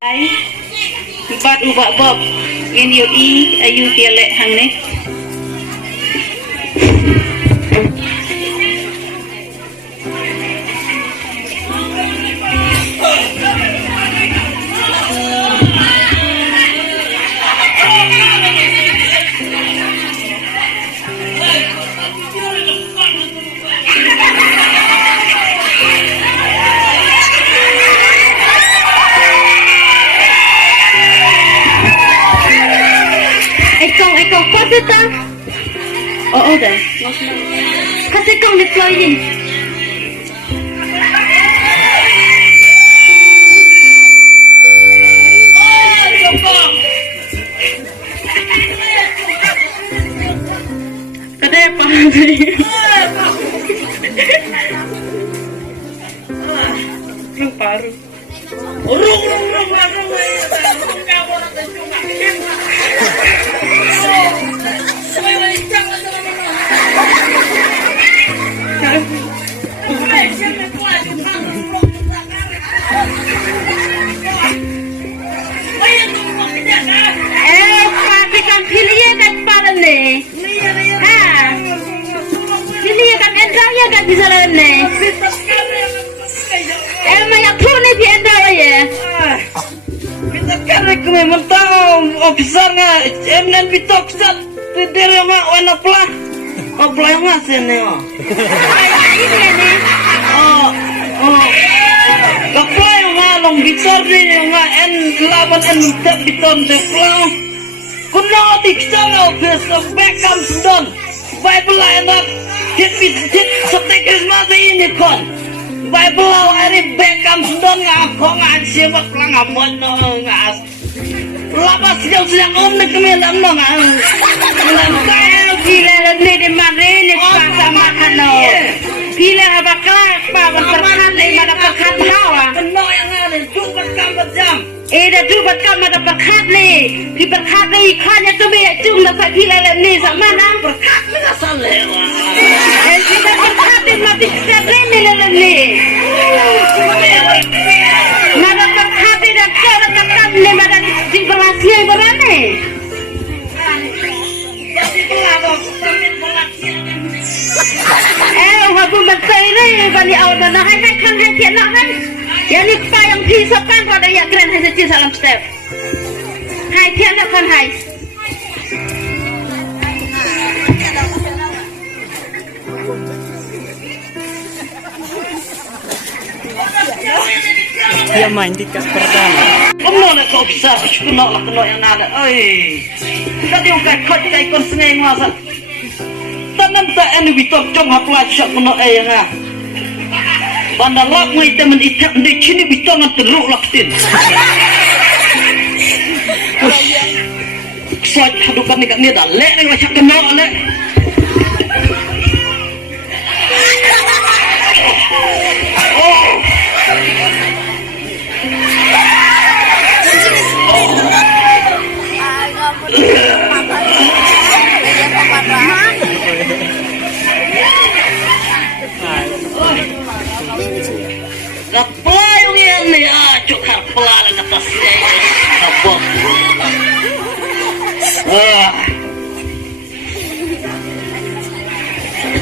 Ai bat ubak bob in yo I ayu tiale hang ne Ekong pasita. Oh, dah. Kasih kong deployin. Kada apa sih? Rung paru. Rung. Bisa lene. Emang yang tuh nih bienda ya. Kita karek memang tahu officernya. Emnen bitok sat. Tidak yang warna pelah. Pelah yang ngasih nih. Ini nih. Pelah yang ngalong bitor nih yang en lawan en tak bitor deh pelah. Kuno dikisah officer Beckham Stone. Bible enak. Hit seperti Christmas ini kon. Bible hari Beckham Stone ngakong aja waktu ngapon ngas. Lapas siang nek kemelam ngas. Kaya gila ni di mana ni pasar makan no. Gila apa kelak pawan perkan ni mana perkan hawa. Keno yang ada cubat kambat jam. Dah cubat kambat perkan ni. Di perkan ni ikannya tu biar cung nak gila ni sama nang perkan ni asal lewa. Kita berhati mati sedang ni. Mana berhati dan cara kata ni mana di belasi yang berani. Aku masih ni bani awal mana hai kan hai kian nak kan. Yang ni payang pisau kan pada yang keren hai seci salam step. Hai kian nak kan hai. Dia main di kas pertama. Kamu nak kau bisa kena yang ada. Tadi ukai kon sengai masa. Tanam tak anu bitok jom hapla syak kena yang ah. Bandar lak mai temen itak di sini bitok ngan teruk laktin. Saya hadukan ni kat ni dah lek ni macam kena lek. Pelayung ini cukar pelan atasnya.